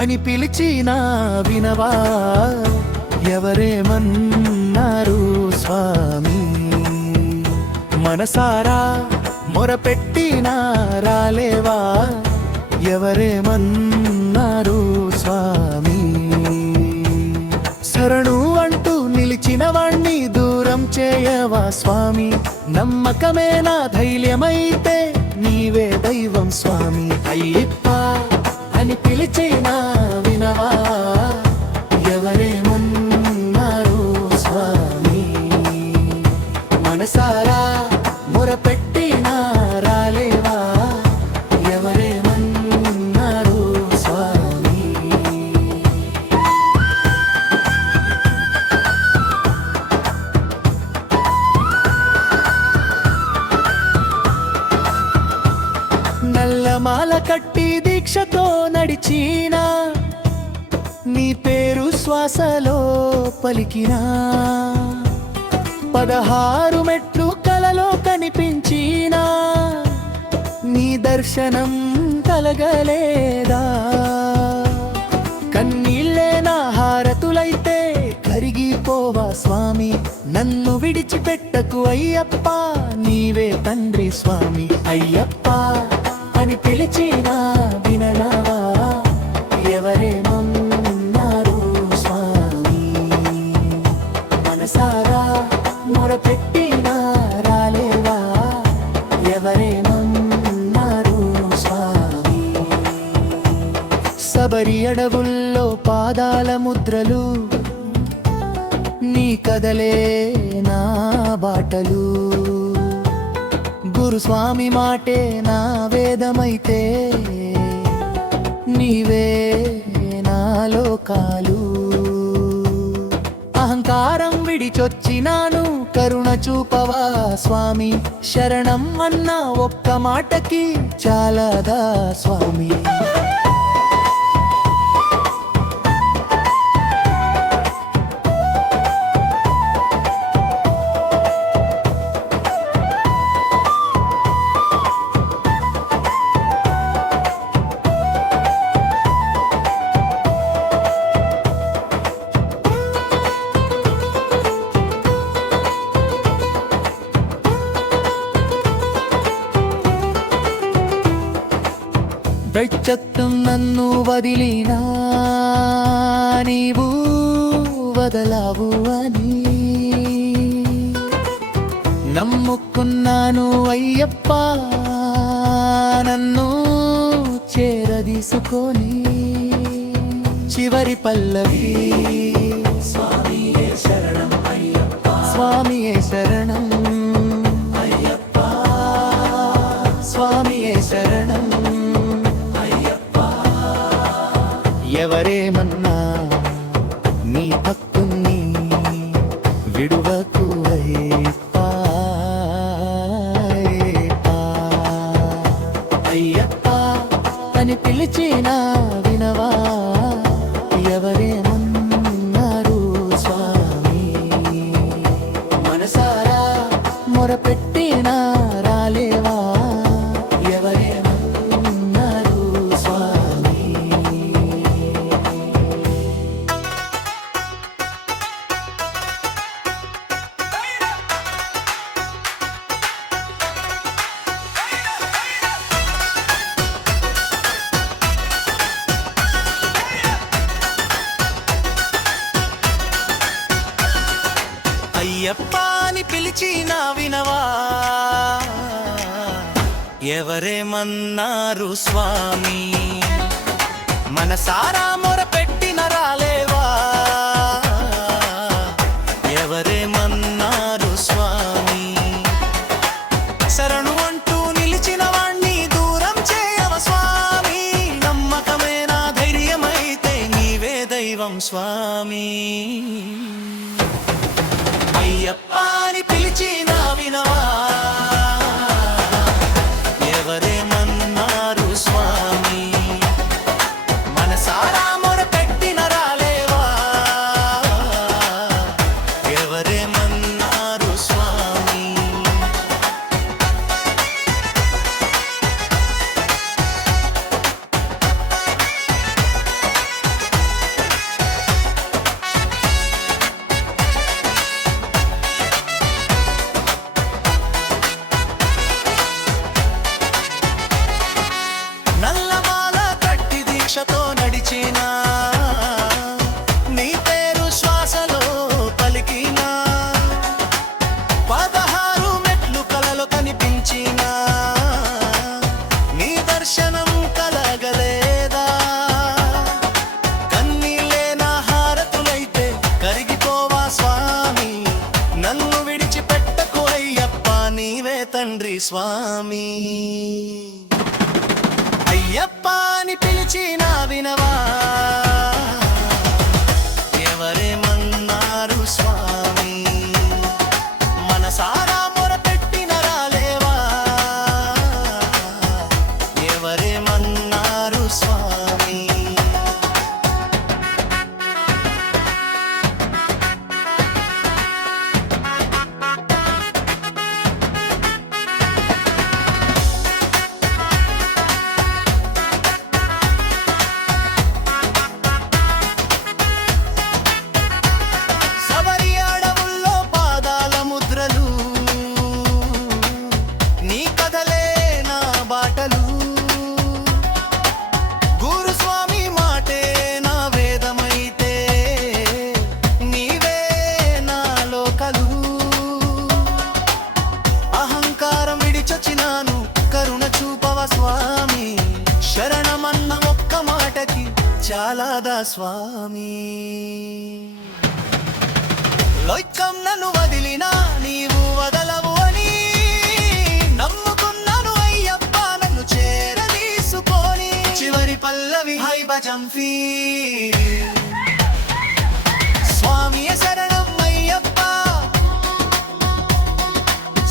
అని పిలిచినా వినవా ఎవరేమన్నారు స్వామి మనసారా మొరపెట్టినా రాలేవా ఎవరేమన్నారు స్వామి శరణు అంటూ నిలిచిన వాణ్ణి దూరం చేయవా స్వామి నమ్మకమే నా ధైర్యమైతే నీవే దైవం స్వామి అయ్యప్ప అని పిలిచినా వినవా ఎవరేమన్నారు స్వామి మనసారా మొరపెట్టినా రాలేవా ఎవరేమన్నారు స్వామి నల్లమాల కట్టి దీక్షతో నడిచినా నీ పేరు శ్వాసలో పలికినా 16 మెట్లు కలలో కనిపించినా నీ దర్శనం కలగలేదా కన్నీళ్ళే నా హారతులైతే కరిగిపోవా స్వామి నన్ను విడిచిపెట్టకు అయ్యప్ప నీవే తండ్రి స్వామి అయ్యప్ప అని పిలిచినా విననావా ఎవరేమన్నారు స్వామి మనసారా మొరపెట్టినా రాలేవా ఎవరేమన్నారు స్వామి శబరి అడవుల్లో పాదాల ముద్రలు నీ కదలే నా బాటలు గురుస్వామి మాటే నా వేదమైతే నీవే నా లోకాలు అహంకారం విడిచొచ్చినాను కరుణ చూపవా స్వామి శరణం అన్న ఒక్క మాటకి చాలదా స్వామి దైత్యం నన్ను వదిలినా నీవు వదలవు అని నమ్ముకున్నాను అయ్యప్ప నన్ను చేరదీసుకొని చివరి పల్లవి స్వామియే శరణం అయ్యప్ప స్వామియే శరణం అయ్యప్ప స్వామియే శరణం ఎవరేమన్నా నీ భక్తుని విడువకు అయ్యప్ప అని పిలిచినా వినవా ఎవరేమన్నారు స్వామి మనసారా మొరపెట్టినా రాలేవా ఎవరేమన్నారు స్వామి అయ్యప్ప అని పిలిచినా వినవా ఎవరేమన్నారు స్వామి మనసారా మొరపెట్టిన రాలేవా ఎవరేమన్నారు స్వామి శరణు అంటూ నిలిచిన వాణ్ణి దూరం చేయవ స్వామి నమ్మకమే నా ధైర్యమైతే నీవే దైవం స్వామి అయ్యప్ప అని పిలిచినా వినవా ఎవరేమన్నారు స్వామి మనసారా మొరపెట్టిన రాలేవా ఎవరేమన్నారు స్వామి స్వామి. అయ్యప్ప అని పిలిచిన వినవా, ఎవరేమన్నారు స్వామి, మనసారా మొరపెట్టిన రాలేవా, ఎవరేమన్నారు స్వామి. శరణమన్న ఒక్క మాటకి చాలాదా స్వామి. లోకం నన్ను వదిలినా నీవు వదలవు అని నమ్ముకున్నాను అయ్యప్ప, నన్ను చేరదీసుకొని. చివరి పల్లవి హై భజం ఫీ స్వామియే శరణం అయ్యప్ప,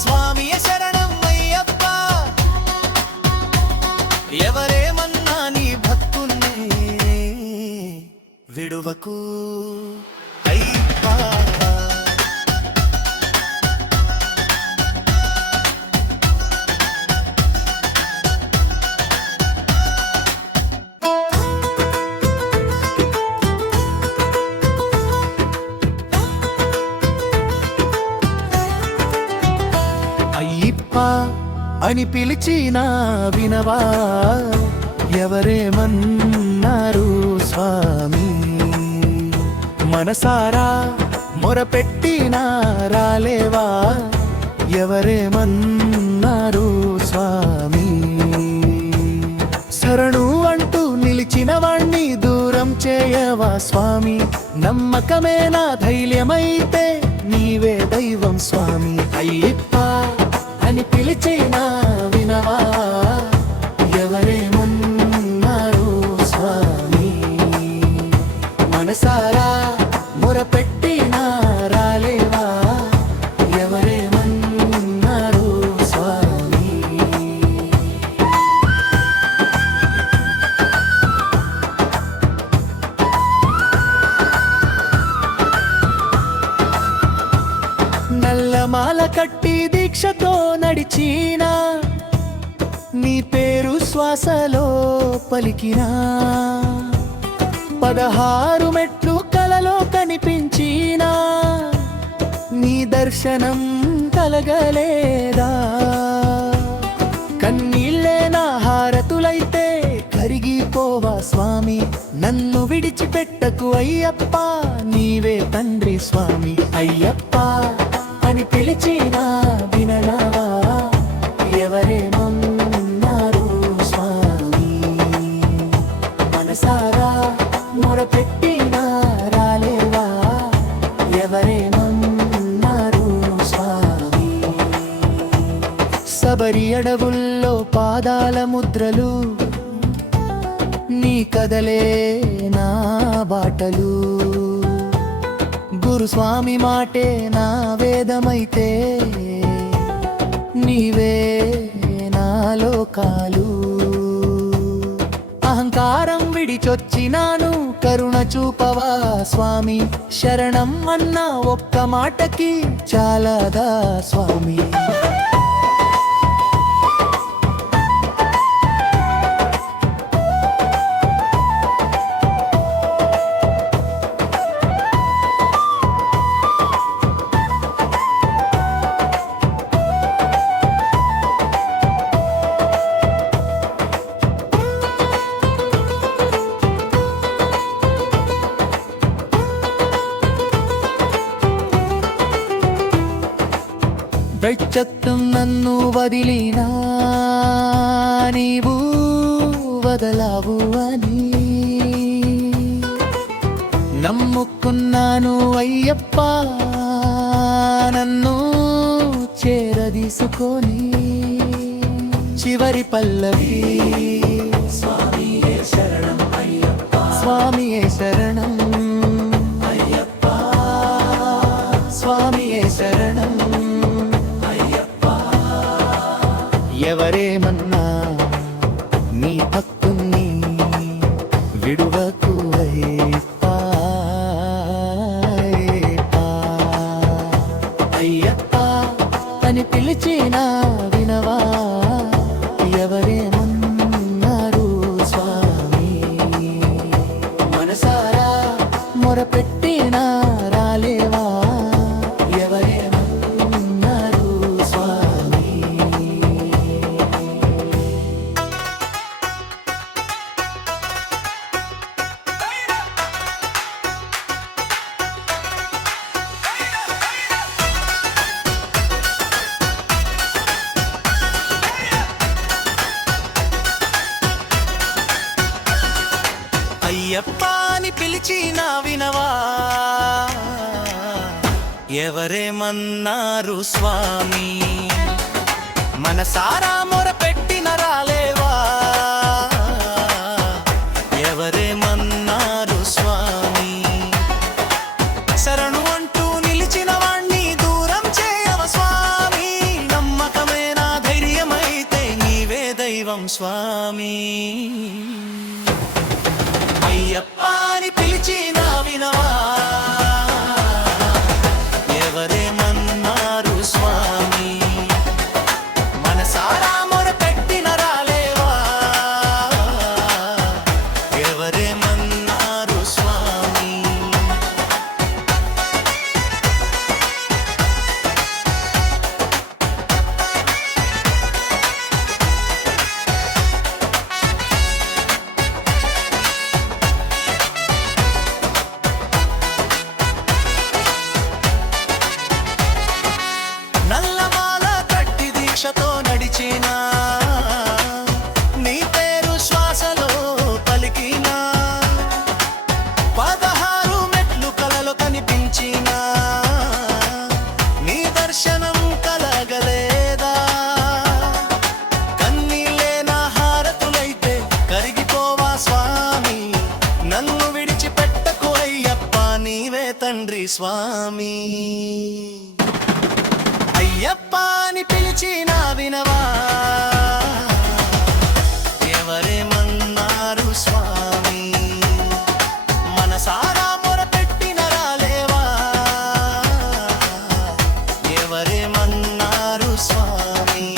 స్వామియే శరణం అయ్యప్ప, ఎవరేమన్నా నీ భక్తున్నే విడువకు అయ్యప్ప. అయ్యప్ప అని పిలిచిన వినవా, ఎవరేమన్నారు స్వామి, మనసారా మొరపెట్టిన రాలేవా, ఎవరేమన్నారు స్వామి. శరణు అంటూ నిలిచిన వాణ్ణి దూరం చేయవా స్వామి, నమ్మకమే నా ధైర్యమైతే నీవే దైవం స్వామి. అయ్యప్ప అని పిలిచిన వినవా, ఎవరేమన్నారు స్వామి, మనసారా మొరపెట్టిన రాలేవా, ఎవరేమన్నారు స్వామి. నల్లమాల కట్టి దీక్షతో నడిచినా, నీ పేరు శ్వాసలో పలికినా, 16 మెట్లు కలలో కనిపించినా, నీ దర్శనం కలగలేదా. కన్నీళ్ళే నా హారతులైతే కరిగిపోవా స్వామి, నన్ను విడిచిపెట్టకు అయ్యప్ప, నీవే తండ్రి స్వామి. అయ్యప్ప అని పిలిచిన వినరావా, ఎవరేమన్నారు స్వామి, మనసారా మొరపెట్టిన రాలేవా, ఎవరేమన్నారు స్వామి. శబరి అడవుల్లో పాదాల ముద్రలు, నీ కదలే నా బాటలు, గురుస్వామి మాటే నా వేదమైతే నీవే నా లోకాలు. అహంకారం విడిచొచ్చినాను కరుణ చూపవా స్వామి, శరణం అన్న ఒక్క మాటకి చాలాదా స్వామి. ప్రత్యక్షం నన్ను వదిలినా నీవు వదలావు అని నమ్ముకున్నాను అయ్యప్ప, నన్ను చేరదీసుకొని. చివరి పల్లవి స్వామియే శరణం అయ్యప్ప, స్వామియే శరణం అయ్యప్ప, స్వామియే శరణం అయ్యప్ప. ఎవరేమన్నా నీ భక్తుణ్ణి విడువకు అయ్యప్ప, అయ్యప్ప అని పిలిచిన వినవా, ఎవరేమన్నారు స్వామి, మనసారా మొరపెట్టిన రాలేవా, ఎవరేమన్నారు స్వామి. అయ్యప్ప అని పిలిచిన వినవా, ఎవరేమన్నారు స్వామి, మనసారా మొరపెట్టిన రాలేవా, ఎవరేమన్నారు స్వామి. శరణు అంటూ నిలిచిన వాణ్ణి దూరం చేయవ స్వామి, నమ్మకమే నా ధైర్యమైతే నీవే దైవం స్వామి. అయ్యప్ప అని పిలిచిన వినవా, ఎవరేమన్నారు స్వామి, మనసారా మొరపెట్టిన రాలేవా, ఎవరేమన్నారు స్వామి. నల్లమాల కట్టి దీక్షతో నడిచిన నీ పేరు శ్వాసలో పలికిన, 16 మెట్లు కలలో కనిపించిన నీ దర్శనం కలగలేదా, కన్నీళ్ళే నా హారతులైతే కరిగిపోవా స్వామి, నన్ను విడిచిపెట్టకు అయ్యప్ప నీవే తండ్రి స్వామి. అయ్యప్ప అని పిలిచిన వినవా, ఎవరేమన్నారు స్వామి, మనసారా మొరపెట్టిన రాలేవా, ఎవరేమన్నారు స్వామి.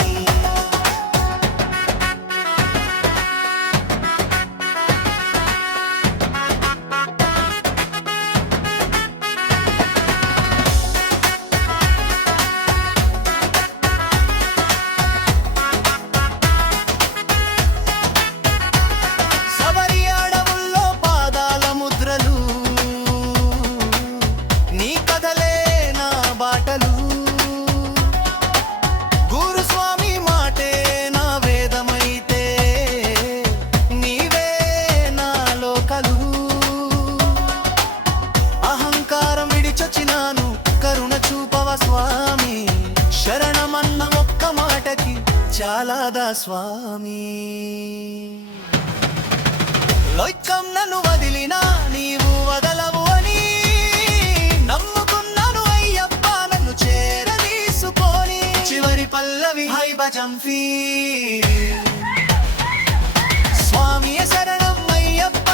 శబరి అడవుల్లో పాదాల ముద్రలు, నీ కథలే నా బాటలు, గురుస్వామి మాటే నా వేదమైతే నీవే నా లోకలు. అహంకారం విడిచొచ్చినాను కరుణ చూపవ స్వామి, శరణమన్న ఒక్క మాటకి చాలాదా స్వామి. లోకం నన్ను వదిలినా నీవు వదలవు అని నమ్ముకున్నాను అయ్యప్ప, నన్ను చేరదీసుకొని. చివరి పల్లవి హై భజంఫీ, స్వామియే శరణం అయ్యప్ప,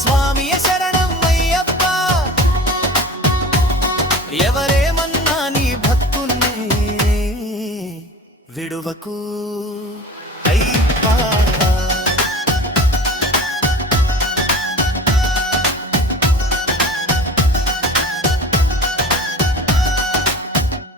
స్వామియే శరణం అయ్యప్ప. ఎవరేమన్నా నీ భక్తున్నే విడువకు